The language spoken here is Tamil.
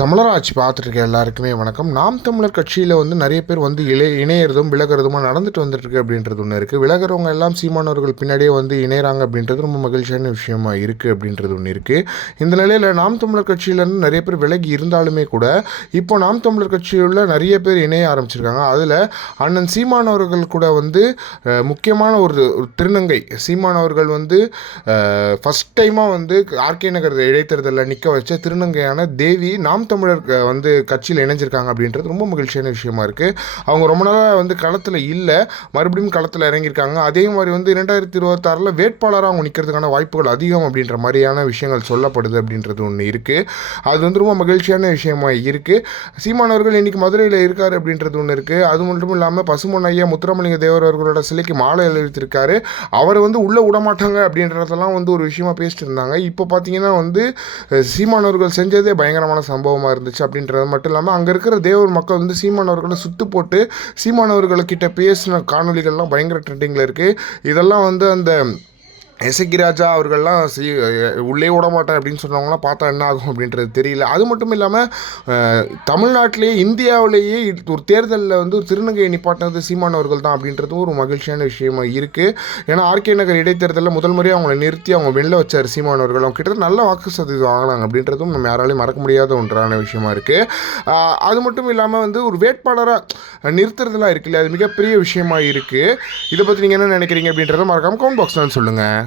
தமிழராட்சி பார்த்துட்டு எல்லாருக்குமே வணக்கம். நாம் தமிழர் கட்சியில் வந்து நிறைய பேர் வந்து இளைய இணையறதும் விலகிறதுமா நடந்துட்டு வந்துட்டுருக்கு அப்படின்றது ஒன்று இருக்குது விலகிறவங்க எல்லாம் சீமானவர்கள் பின்னாடியே வந்து இணையறாங்க அப்படின்றது ரொம்ப மகிழ்ச்சியான விஷயமா இருக்குது அப்படின்றது ஒன்று இருக்குது இந்த நிலையில் நாம் தமிழர் கட்சியிலேருந்து நிறைய பேர் விலகி இருந்தாலுமே கூட இப்போ நாம் தமிழர் கட்சியுள்ள நிறைய பேர் இணைய ஆரம்பிச்சிருக்காங்க. அதில் அண்ணன் சீமானவர்கள் கூட வந்து முக்கியமான ஒரு ஒரு திருநங்கை. சீமானவர்கள் வந்து ஃபஸ்ட் டைமாக வந்து ஆர்கே நகர் இடைத்தேர்தலில் நிற்க வச்ச திருநங்கையான தேவி நாம் தமிழர் வந்து கட்சியில் இணைஞ்சிருக்காங்க அப்படின்றது ரொம்ப மகிழ்ச்சியான விஷயமா இருக்குது அவங்க ரொம்ப நாளாக வந்து களத்தில் இல்லை மறுபடியும் களத்தில் இறங்கியிருக்காங்க. அதே மாதிரி வந்து இரண்டாயிரத்தி இருபத்தாறில் வேட்பாளராக அவங்க நிற்கிறதுக்கான வாய்ப்புகள் அதிகம் அப்படின்ற மாதிரியான விஷயங்கள் சொல்லப்படுது அப்படின்றது ஒன்று இருக்குது அது வந்து ரொம்ப மகிழ்ச்சியான விஷயமா இருக்குது சீமானவர்கள் இன்றைக்கி மதுரையில் இருக்கார் அப்படின்றது ஒன்று இருக்குது அது மட்டும் இல்லாமல் பசுமன் ஐயா முத்துராமலிங்க தேவர் அவர்களோட சிலைக்கு மாலை எழுதியிருக்காரு அவரை வந்து உள்ளே விடமாட்டாங்க அப்படின்றதெல்லாம் வந்து ஒரு விஷயமா பேசிட்டு இருந்தாங்க. இப்போ பார்த்தீங்கன்னா வந்து சீமானவர்கள் செஞ்சதே பயங்கரமான சம்பவம் சம்பவமாக இருந்துச்சு அப்படின்றது மட்டும் இல்லாமல் அங்கே இருக்கிற தேவர் மக்கள் வந்து சீமானவர்களை சுத்து போட்டு சீமானவர்கள்கிட்ட பேசின காணொளிகள்லாம் பயங்கர ட்ரெண்டிங்கில் இருக்குது இதெல்லாம் வந்து அந்த எசகிராஜா அவர்கள்லாம் சி உள்ளே விட மாட்டேன் அப்படின்னு சொன்னவங்களாம் பார்த்தா என்ன ஆகும் அப்படின்றது தெரியல. அது மட்டும் இல்லாமல் தமிழ்நாட்டிலேயே இந்தியாவிலேயே ஒரு தேர்தலில் வந்து திருநங்கையை நிப்பாட்டினது சீமானவர்கள் தான் அப்படின்றது ஒரு மகிழ்ச்சியான விஷயமா இருக்குது ஏன்னா ஆர்கே நகர் இடைத்தேர்தலில் முதல் முறையாக அவங்கள நிறுத்தி அவங்க வெளில வச்சார் சீமானவர்கள் அவங்க கிட்டத்தட்ட நல்ல வாக்கு சதவீதம் வாங்கினாங்க அப்படின்றதும் நம்ம யாராலையும் மறக்க முடியாத ஒன்றான விஷயமா இருக்குது அது மட்டும் இல்லாமல் வந்து ஒரு வேட்பாளராக நிறுத்துறதுலாம் இருக்குல்ல அது மிகப்பெரிய விஷயமா இருக்குது இதை பற்றி நீங்கள் என்ன நினைக்கிறீங்க அப்படின்றத மறக்காம கமெண்ட் பாக்ஸ்லாம் சொல்லுங்கள்